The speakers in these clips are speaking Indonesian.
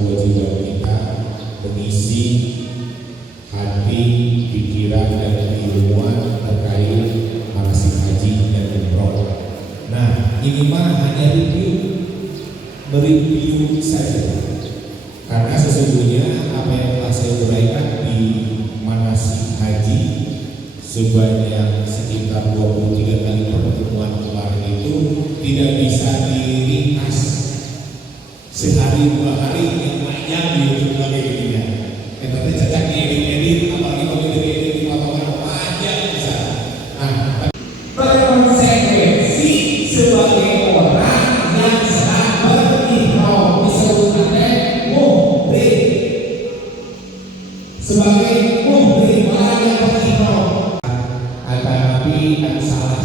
kewajiban kita mengisi hati, pikiran, dan keilmuan terkait manasik haji dan umroh. Nah, ini mah hanya mereview saja, karena sesungguhnya apa yang telah saya uraikan di manasik haji sebanyak sekitar 23 kali pertemuan kemarin itu tidak bisa diringkas sehari 2 hari yang panjang di YouTube kayak gini. Tapi cocok diedit-edit, apalagi kalau diedit di potongan panjang bisa. Nah, berkonsekuensi sebagai orang yang sedang berihram disebutkan muhrim. Sebagai muhrim orang yang berihram, ada nabi yang salah,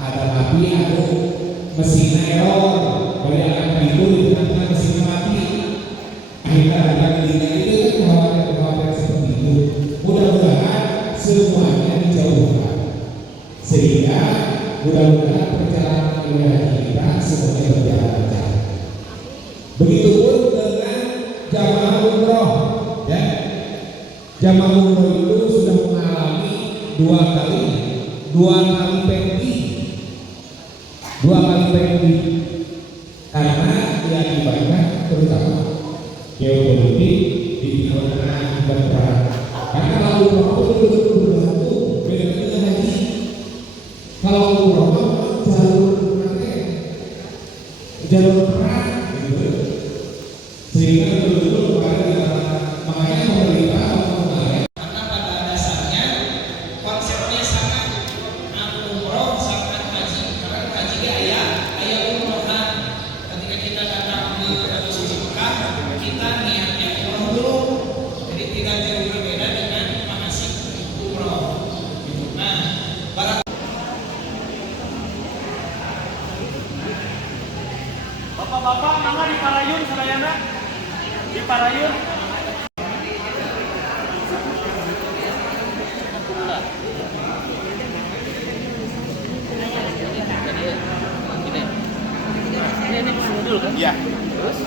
ada nabi yang mesin error, boleh akan itu di tengah mesin mati. Akhirnya ada kelingan itu kan kekhawatiran seperti itu. Mudah-mudahan semuanya dijauhkan, sehingga mudah-mudahan perjalanan ibadah kita semuanya berjalan lancar. Begitupun dengan jamaah umroh, ya. Jamaah umroh itu sudah mengalami 2 kali pending karena diakibatkan terutama geopolitik di Timur Tengah berperang. Karena kalau umroh itu bergantung beda dengan haji. Kalau umroh jalur perang gitu, sehingga betul-betul makanya pemerintah kemarin karena pada dasarnya konsepnya sama umroh sama haji. Karena haji dia ayah umrohan. Ketika kita datang di Suci Mekah, kita niatnya umroh dulu. Jadi tidak jauh berbeda dengan manasik umroh. Nah, Bapak-bapak, mangga di Parayun sadayana. Di Parayun. Ini dulu kan? Iya. Terus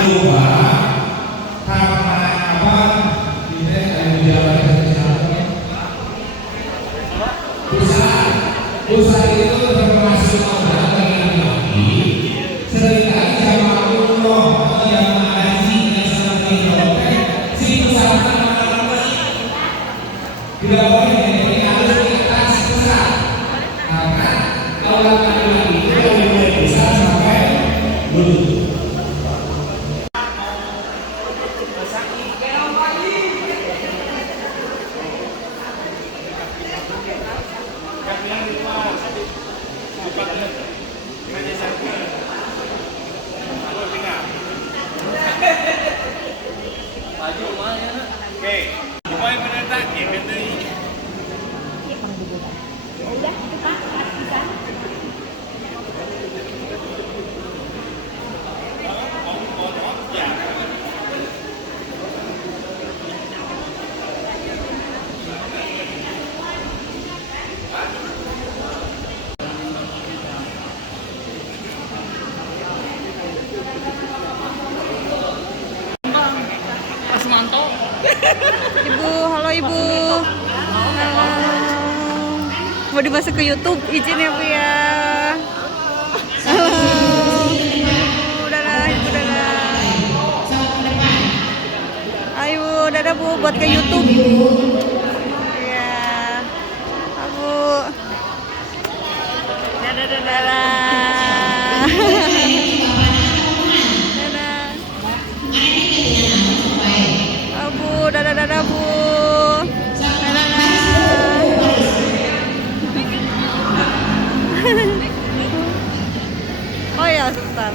lupa karena apa kita ada jalan pusat itu termasuk orang yang lagi seringkali jamaah umroh jamaah haji yang seperti itu si pusat tidak boleh jadi harus di atas pusat karena orang lagi itu lebih besar sampai lulus. Oke, mulai menentak ya gitu. Udah itu Pak, bisa. Mas Manto. Ibu, halo Ibu. Halo. Mau dimasuk ke YouTube, izin ya Bu ya. Halo. Dadah, Ibu dadah. Ayo, dadah Bu, buat ke YouTube. Iya. Bu. Dadah, dadah, dadah. Bu, dadah Bu. Oh ya, sebentar.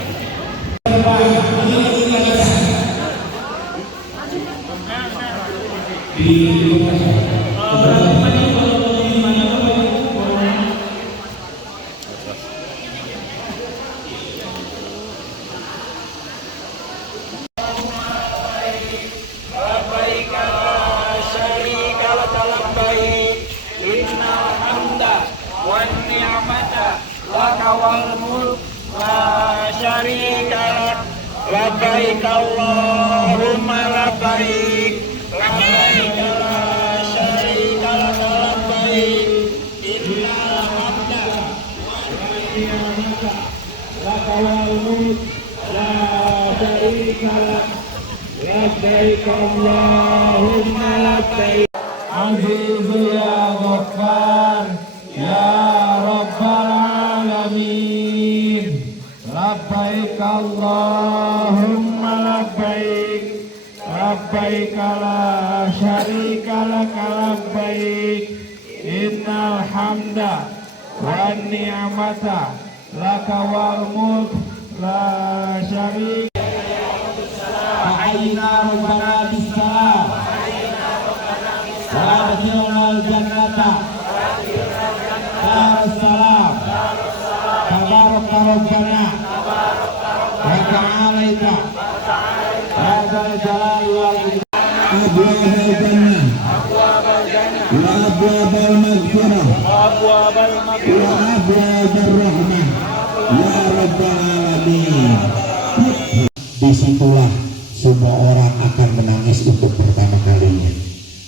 Labbaik Allahumma labbaik, labbaik la syarika lak labbaik, innal hamda wan ni'mata lak wal mulk la syarika lak, labbaik Allahumma labbaik. Aziz ya Ghaffar ya Rabbal alamin, labbaik Allahumma labbaik, labbaik la syarika lak labbaik, innal hamda wan ni'mata lak wal mulk la syarika. Aina rabbana bis-salam wa adkhilnal jannata darussalam tabaraka rabbana wa ta'alaita ya dzal jalali wal ikram. Abwabal jannah wa abwabal maghfirah wa abwabar rahmah ya rabbal alamin. Disitulah semua orang akan menangis untuk pertama kalinya.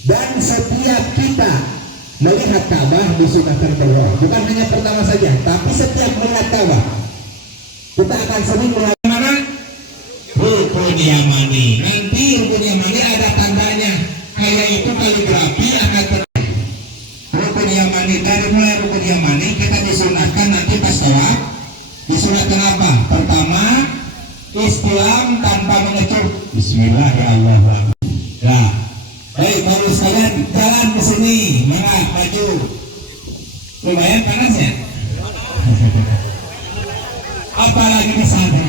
Dan setiap kita melihat Ka'bah disunahkan berdoa. Bukan hanya pertama saja, tapi setiap melihat Ka'bah kita akan sering melihat mana? Rukun Yamani. Nanti Rukun Yamani ada tandanya. Kayak itu kaligrafi akan terjadi. Rukun Yamani, dari mulai Rukun Yamani kita disunahkan nanti pas tawaf. Disunahkan apa? Pertama, Islam tanpa mengecup Bismillahirrahmanirrahim. Ya, baik baru sekalian jalan ke sini, mana maju. Lumayan panas ya. Apalagi ke sana.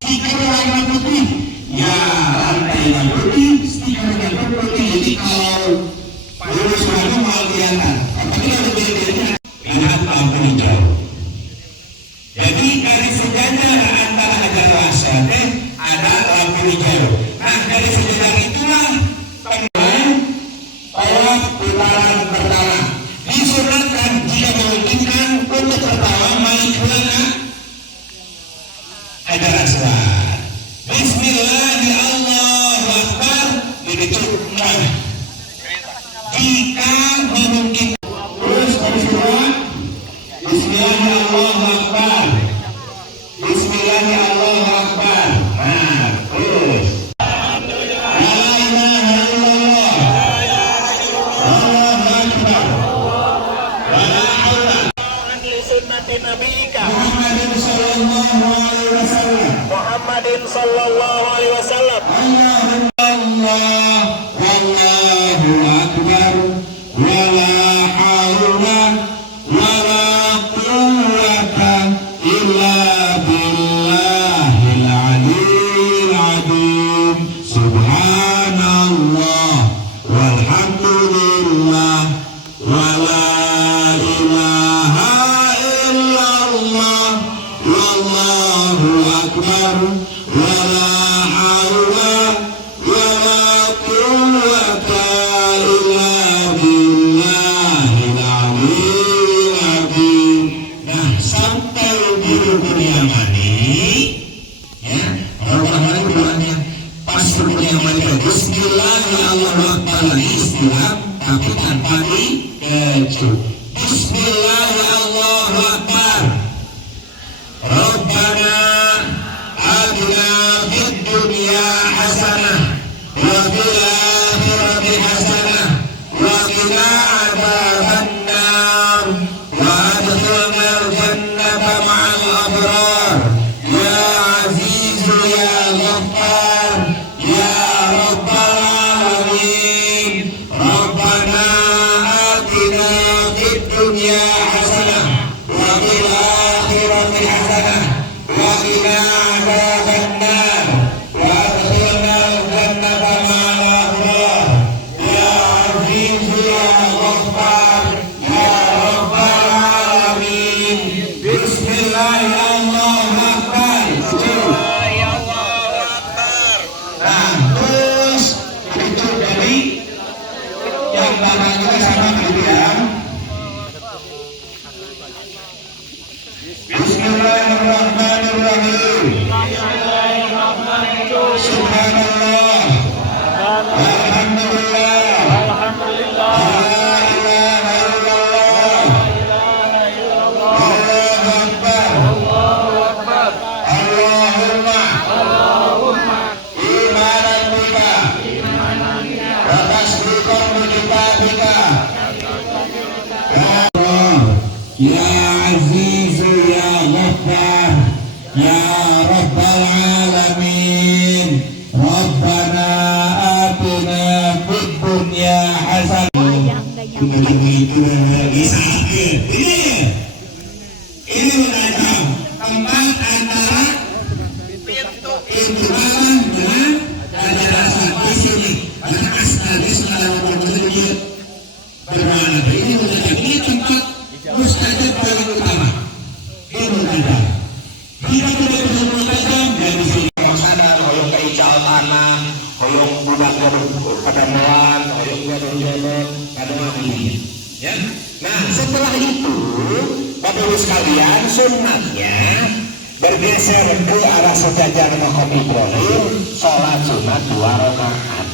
Stiker warna putih, ya lantai yang putih, stiker yang putih. Jadi kalau lulus baru mau kelihatan. Apalagi ada beda-bedanya. Lihat lampu hijau. Jadi garis sejajar antara Hajar Aswad ada lampu hijau. Nah dari sejajar itulah tawaf putaran pertama. Disunatkan jika memungkinkan untuk pertama main ke Hajar Aswad. Bismillahirrahmanirrahim. Dicucukkan. Jika memungkinkan. Terus kedua, Bismillahirrahmanirrahim. Bismillahirrahmanirrahim. Nah, terus. La ilaha illallah. Allahu akbar. Wa la haula illa sunnati nabiyika Muhammadin sallallahu alaihi wasallam. Muhammadin sallallahu alaihi wasallam. Allah wallahu akbar. Wa la haula wa la quwwata illa billahil aliyyil azim. Subhanallah walhamdulillah wa la ilaha illallah wallahu akbar wa la haula wa la quwwata illa billahil aliyyil azim. Nah, sampai di Rukun Yamani, ya, orang-orang doanya pas Rukun Yamani itu Bismillahirrahmanirrahim Islam, tapi tanpa dikecup. Bismillahirrahmanirrahim. Rabbana atina fid Allahu Akbar. Nah, terus itu dari yang belakangnya sama kalian. Bismillahirrahmanirrahim. Subhanallah. Alhamdulillah. Alhamdulillah. La ilaha illallah. Allahu Akbar. Allahumma imanan bika wa tasdiqan bi kitabika. Ya Azizu ya Ghaffar ya Rabbal Alamin. Rabbana atina fid dunya hasanah. Ini menanam tempat antara pintu malam dengan jelasan di sini. Karena asal kalau menuju bermana ini menanam ini tempat mustajab paling utama. Ini menanam. Kita tidak perlu menanam dari sini. Sana hoyong keical tanah, hoyong budak padamuan, hoyong jalan pada ini. Ya. Nah, setelah itu, Bapak Ibu sekalian, sunnahnya bergeser ke arah sejajar maqam Ibrahim, sholat sunat 2 rakaat.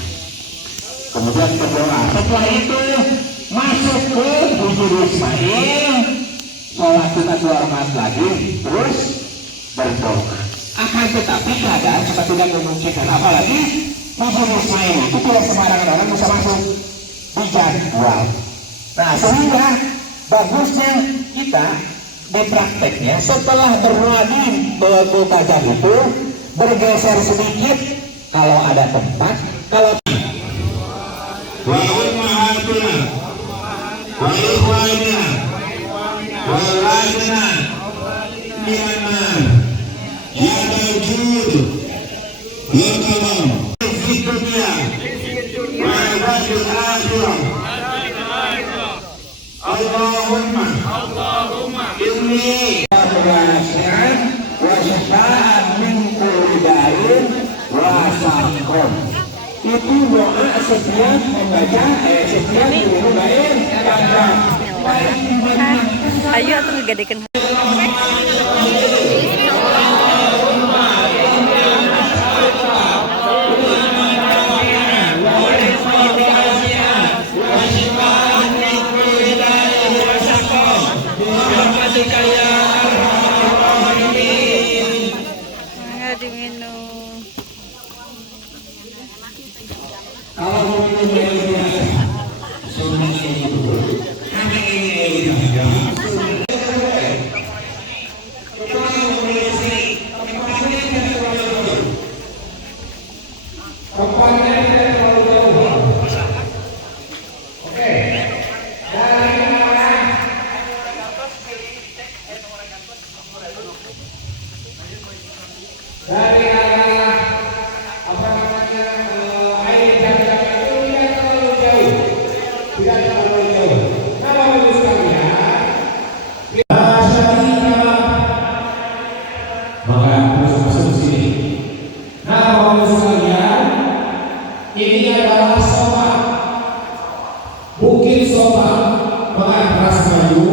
Kemudian berdoa. Setelah itu masuk ke Bujur Ismail, sholat sunat 2 rakaat lagi, terus berdoa. Akan tetapi keadaan sudah tidak memungkinkan, apalagi Bujur Ismail itu tidak sembarangan orang bisa masuk di jadwal. Nah, sehingga bagusnya kita di prakteknya setelah berdoa di mustajab itu bergeser sedikit kalau ada tempat, kalau wa ummahatuna wa ikhwanina wa waladina minan ya mawjud ya kalam fi dunya wa fil akhirah. Allahumma inni wasi'an wa syifa'an min kulli da'in wa saqam. Itu doa setiap membaca setiap dirubain yang paling banyak. Ayo atuh gadekeun. Diminum. Ini adalah sofa, bukit sofa, beras maju.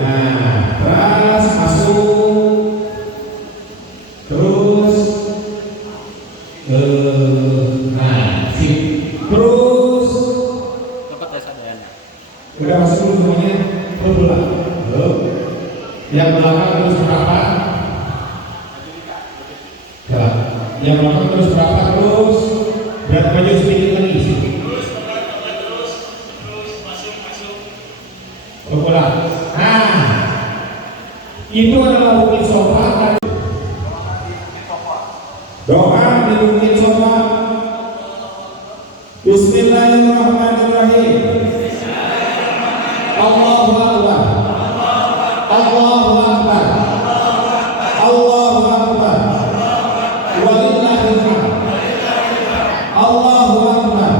Nah, beras masuk, terus nah, terus udah masuk semuanya, berulang. Yang belakang terus berapa? Yang belakang terus berapa? Terus berat maju sedikit lagi. Berulang. Nah, itu adalah bukit sofa. Doa di bukit sofa. Bismillahirrahmanirrahim. Allahu Akbar. Allahu Akbar. Allahu Akbar. Walillahil hamd. Allahu Akbar.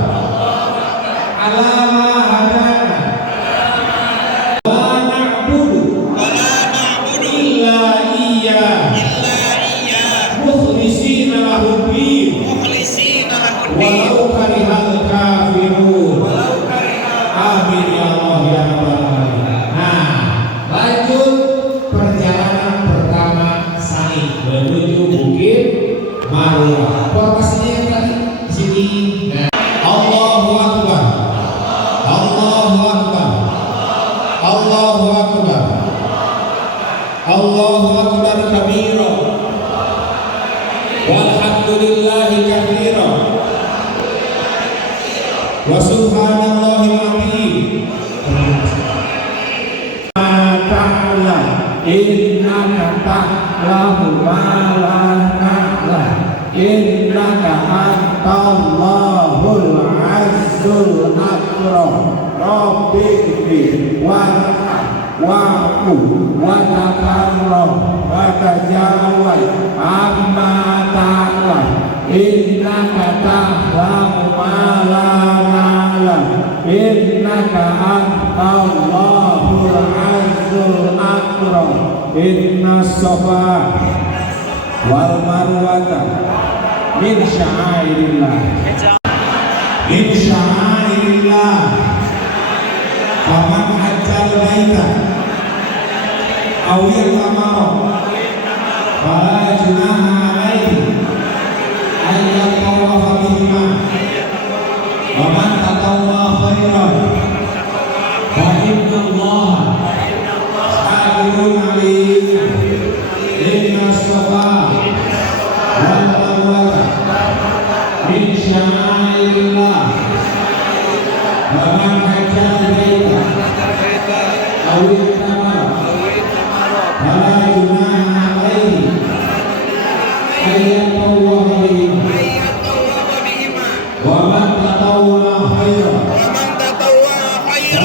Ala ma hadana. Wa na'budu illa Allahu akbar kabira. Walhamdulillahi katsira. Wa subhanallahil azim. Ta'ala innaka ta'lamu ma la na'lam innaka antallahul azzul akram rabbi warham wa'fu wa takarram wa tajawaz amma ta'lam innaka ta'lamu ma la na'lam innaka antallahul azzul akram inna safa wal marwata min sya'airillah min sya'airillah faman hajjal baita aw yatamara fala junaha alaihi an yatawafa bihima wa man tatawwa khairan fa inna allaha syakirun alim inna safa wal marwata min sya'airillah wa man hajjal baita aw yatamara fala junaha alaihi an yatawafa bihima wa man tatawwa khairan fa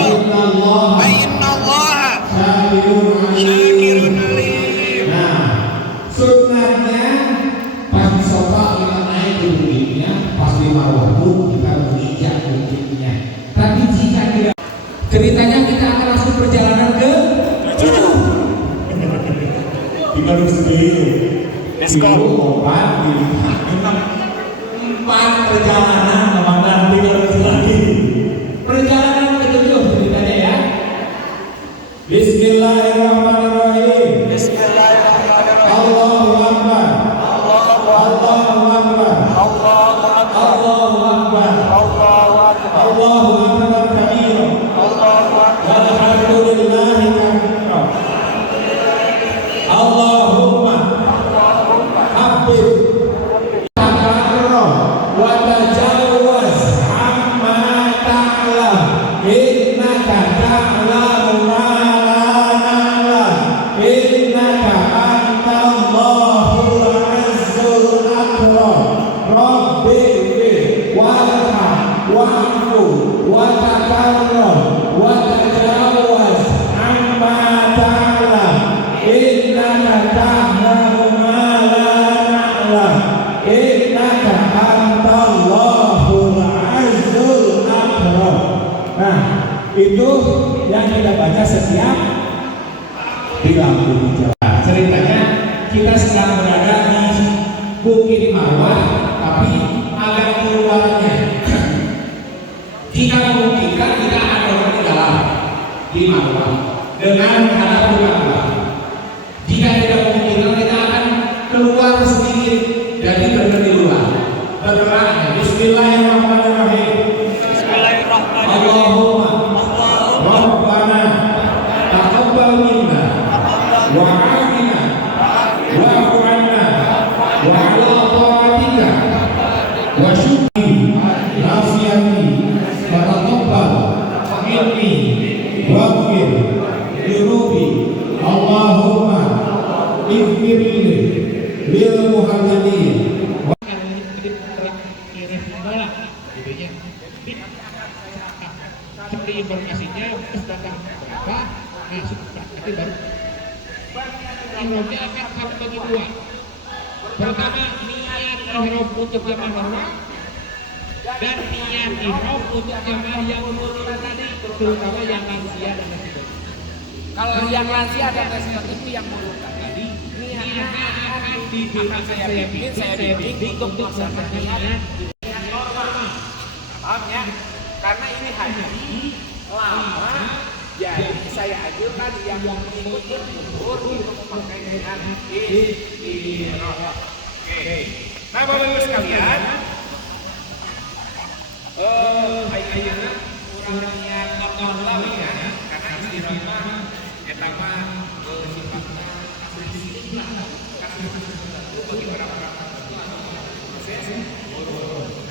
inna allaha syakirun alim. Nah, sunnahnya pas sofa kita naik di bukitnya, pas di marwah pun kita menginjak bukitnya. Tapi jika tidak, ceritanya kita akan langsung perjalanan ke di Bandung sendiri. Empat perjalanan kemana lagi? Perjalanan ke-7 ceritanya ya. Bismillahirrahmanirrahim. Allahu akbar. Allahu akbar. Allahu akbar. Allahu akbar kabira. Walhamdulillahi katsira. Allahumma habib takarram wa tajawaz amma ta'lam innaka ta'lamu ma la na'lam innaka antallahul azzul akram rabbi warham wa'fu wa takarram wa tajawaz amma ta'lam innaka ta'lamu ma la na'lam innaka antallahul azzul akram. Nah, itu yang kita baca setiap di lampu hijau. Ceritanya kita sedang berada di Bukit Marwah, tapi agak keluarnya. Jika memungkinkan kita akan berada di dalam di Marwah dengan menghadap Ka'bah. Jika tidak memungkinkan kita akan keluar sedikit dari berada di luar. Berdoa. Bismillahirrahmanirrahim. Allahumma Rabbana taqabbal minna wa 'afina wa'fu 'anna wa 'ala ta'atika wa syukri nafiyati wa taqabbal minni waghfir dhunubi Allahumma ighfir lil muhammadin seperti informasinya datang berapa masuk berarti baru ihramnya akan kami bagi dua. Pertama niat ihram untuk jamaah marwah dan niat ihram untuk jamaah yang menurut tadi, terutama yang lansia dan residen. Kalau yang lansia dan residen itu yang menurut tadi niatnya akan dibimbing saya bimbing untuk melaksanakan paham ya? Karena ini haji lama, jadi saya ajukan yang mengikut jumhur untuk memakai dengan ihram. Oke. Nah, Bapak Ibu sekalian, ayeuna urang niat nonton lawi ya, karena istirahat eta mah sifatna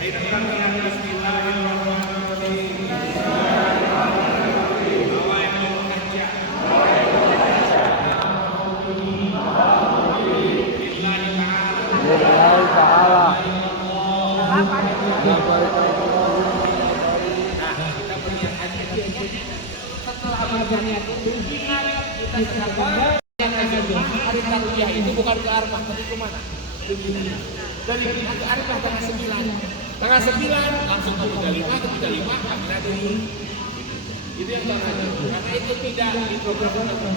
Hari tarwiyah itu bukan ke Arfah, tapi ke mana? Dari Mina ke Arfah tanggal 9. Tanggal 9 langsung ke Muzdalifah, ke Muzdalifah akhirnya dulu. Itu yang terakhir. Karena itu tidak diprogramkan.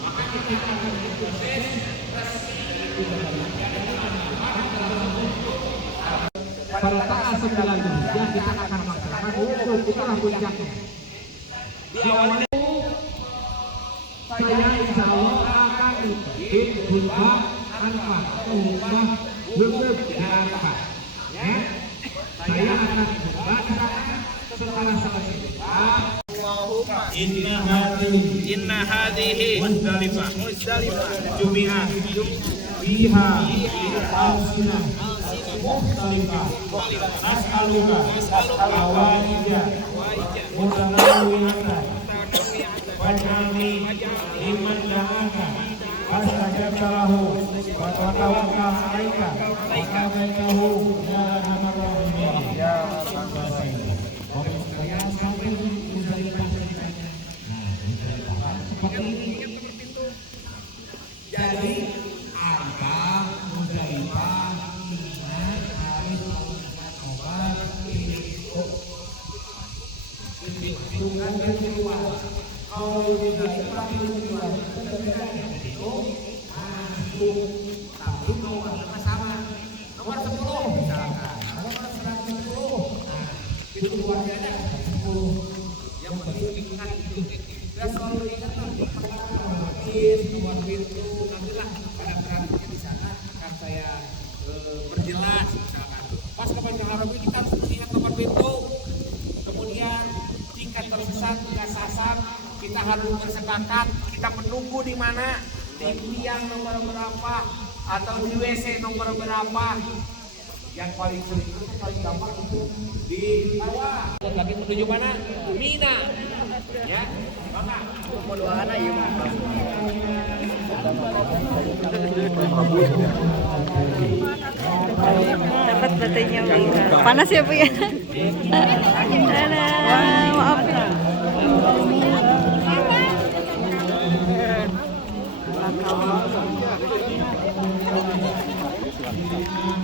Maka kita akan proses pada tanggal 9 Dzulhijjah kita akan melaksanakan wukuf, itulah puncaknya. Di awal itu saya insya Allah akan bikin khutbah Arafah, khutbah wukuf di Arafah. Ya, saya akan khutbah setelah selesai. Inna hadhihi Muzdalifah Jumi'ah fiha al-sinah Muzdalifah as'aluka awaija mutawawiyatan waj'alni liman da'aka fastajabta lahu wa tawakkal 'alaika wa qadaitahu ya arhamar rahimin ya rabbal alamin. Sampai Muzdalifah ceritanya. Seperti ini. Jadi Arafah, Muzdalifah, Mina, Arif, Obat, hitungan kedua. Kalau Muzdalifah kedua, itu masuk. Tapi nomornya sama. Nomor 10 misalkan. Nomor 110. Nah, itu keluarnya ada 10. Yang penting ingat itu. Dan selalu ingat nomor pintu, nantilah pada praktiknya di sana akan saya perjelas misalkan. Pas ke Panjang Arabi kita harus mengingat nomor pintu. Kemudian tingkat tersesat, tidak sasar, kita harus bersepakat. Kita menunggu di mana, di tiang nomor berapa atau di WC nomor berapa. Yang paling sering itu paling gampang itu di bawah. Lagi menuju mana? Mina. Ya, mana? Mau doakan aja. Dapat batunya Wika. Panas ya Bu ya? Maaf.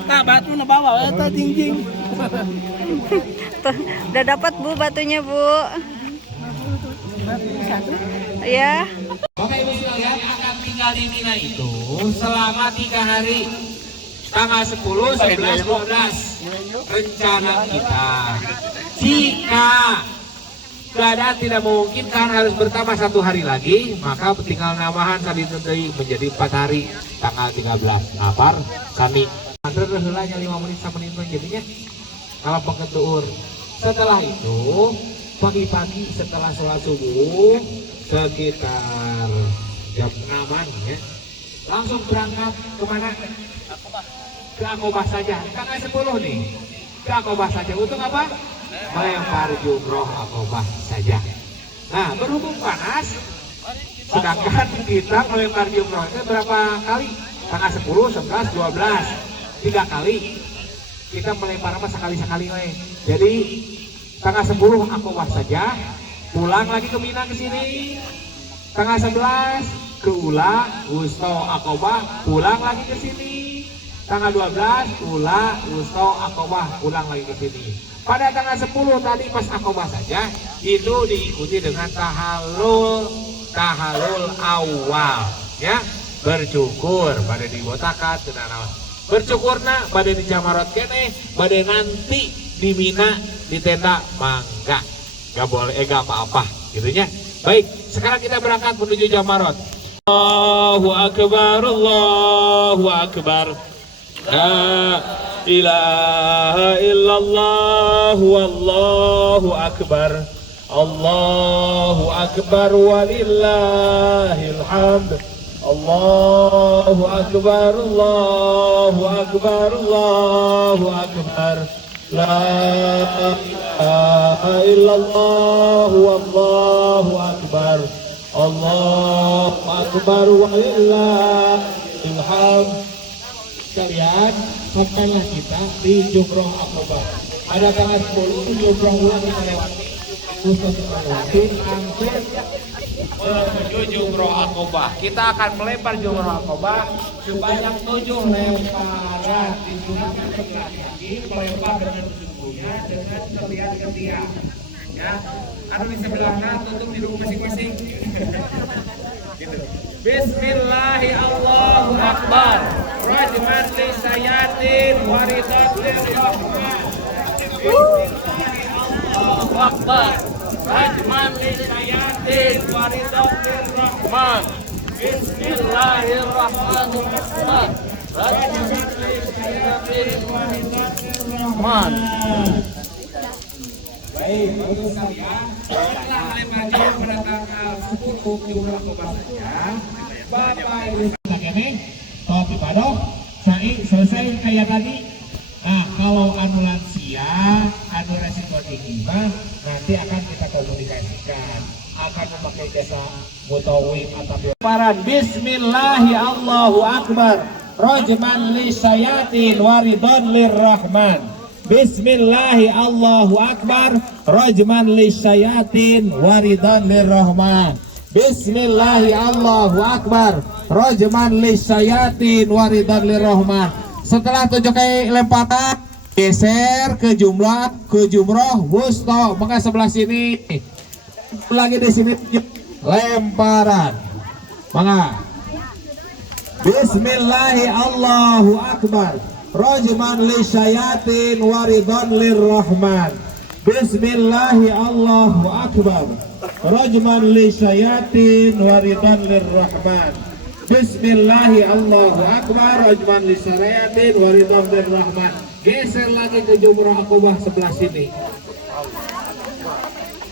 Nah, batu na bawa, eta jingjing. Tuh, udah dapat Bu batunya Bu. Ya. Bapak Ibu sekalian akan tinggal di Mina itu selama 3 hari. Tanggal 10, 11, 12 rencana kita. Jika keadaan tidak memungkinkan harus bertambah 1 hari lagi, maka tinggal namahan tadi menjadi 4 hari. Tanggal 13 lapar sani antar heulanya 5 menit sama menit jadinya kalau pengetuur. Setelah itu pagi-pagi setelah sholat subuh sekitar jam 6-an ya, langsung berangkat kemana? Ke Aqobah saja. Tanggal 10 nih ke Aqobah saja. Untuk apa? Melempar jumroh Aqobah saja. Nah, berhubung panas, sedangkan kita melempar jumroh itu berapa kali? Tanggal 10, 11, 12, 3 kali. Kita melempar apa sekali-sekali we. Jadi tanggal 10 Aqobah saja, pulang lagi ke Mina ke sini. Tanggal 11 ke Ula, Wusto Aqobah, pulang lagi ke sini. Tanggal 12 Ula, Wusto Aqobah, pulang lagi ke sini. Pada tanggal 10 tadi pas Aqobah saja, itu diikuti dengan tahalul awal, ya. Bercukur pada dibotakan tenana. Bercukurna pada di Jamarat kene, pada nanti di Mina di tenda mangga. Gak boleh gak apa-apa gitu ya. Baik, sekarang kita berangkat menuju Jamarat. Allahu akbar, Allahu akbar. La ilaha illallah wallahu akbar. Allahu akbar walillahil hamd. Allahu Akbar, Allahu Akbar, Allahu Akbar. La ilaha illallah, wallahu akbar. Allahu Akbar walillahil hamd. Sekalian, sampailah kita di Jumroh Aqobah. Ada tanggal 10 Jumroh ulang kita lewati. Khusus melewati hampir menuju Jumroh Aqobah. Kita akan melempar Jumroh Aqobah sebanyak 7 lemparan. Digunakan lagi melempar dengan sesungguhnya dengan terlihat ketiak. Ya, anu di sebelahnya tutup di rumah masing-masing. Gitu. Bismillahi Allahu Akbar. Rajman li sayatin waridatil rahman. Bismillahi Allahu Akbar. Rajman li sayatin waridatil rahman. Bismillahirrahmanirrahim. Rajman li sayatin waridatil rahman. Baik, bagus sekalian. Setelah melempar pada tanggal 10 Jumroh Aqobah saja, Bapak Ibu sekalian, kalau ibadah, saya selesai kayak tadi. Nah, kalau anu lansia, anu resiko tinggi, nanti akan kita komunikasikan. Akan memakai jasa mutawif atau lemparan. Bismillahi Allahu Akbar. Rajman li sayatin waridon lirrahman. Bismillahi Allahu Akbar. Rajman li sayatin waridon lirrahman. Bismillahi Allahu Akbar. Rajman li sayatin waridon lirrahman. Setelah 7 kali lemparan, geser ke jumroh wusta. Maka sebelah sini lagi di sini lemparan. Maka Bismillahi Allahu Akbar. Rajman li syayatin waridon lirrahman. Bismillahi Allahu Akbar. Rajman li syayatin waridon lirrahman. Bismillahi Allahu Akbar. Rajman li syayatin waridon lirrahman. Geser lagi ke Jumroh Aqobah sebelah sini.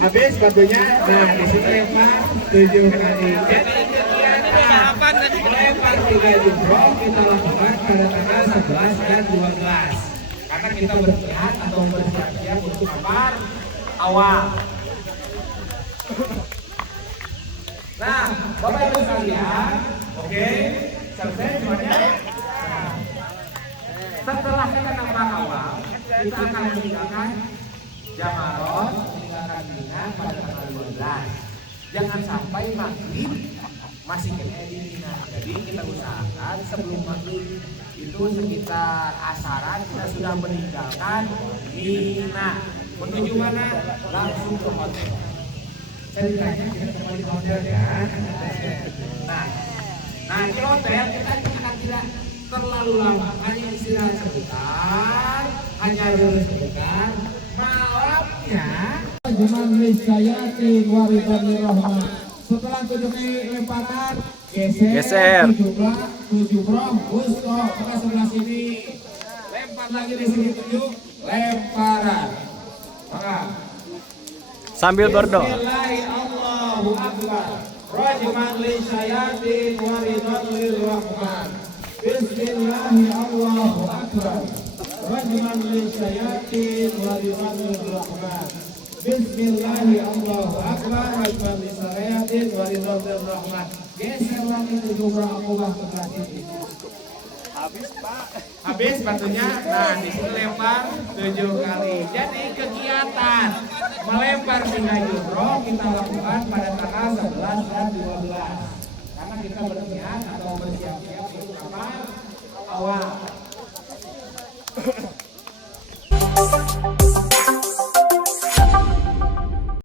Habis batunya. Nah, di sini lempar 7 kali. Jadi kegiatan melempar 3 jumroh kita lakukan pada tanggal 11 dan 12. Karena kita bersiap atau bersiap-siap untuk lempar awal. Nah, Bapak Ibu sekalian, oke, selesai semuanya. Nah, setelah kita lempar awal, kita akan meninggalkan Jamarot, meninggalkan Mina pada tanggal 12. Jangan sampai maghrib masih kena di Mina. Jadi kita usahakan sebelum maghrib itu sekitar asaran kita sudah meninggalkan Mina. Menuju mana? Langsung ke hotel. Ceritanya kita kembali ke hotel ya. Nah di hotel kita akan tidak terlalu lama, hanya istirahat sebentar, hanya duduk sebentar. Malamnya Rajman li syayatin waridon lirrahman. Setelah 7 kali lemparan, geser ke jumroh wusta. Maka sebelah sini lempar lagi di sini 7 lemparan. Maka sambil berdoa. Bismillahi Allahu Akbar. Rajman li syayatin waridon lirrahman. Bismillahi Allahu Akbar. Rajman li syayatin waridon lirrahman. Bismillahi Allahu Akbar. Rajman li syayatin waridon lirrahman. Geser lagi ke Jumroh Aqobah sebelah sini. Habis batunya. Nah, di sini lempar 7 kali. Jadi kegiatan melempar 3 jumroh kita lakukan pada tanggal 11 dan 12. Karena kita berniat atau bersiap-siap untuk apa? Awal.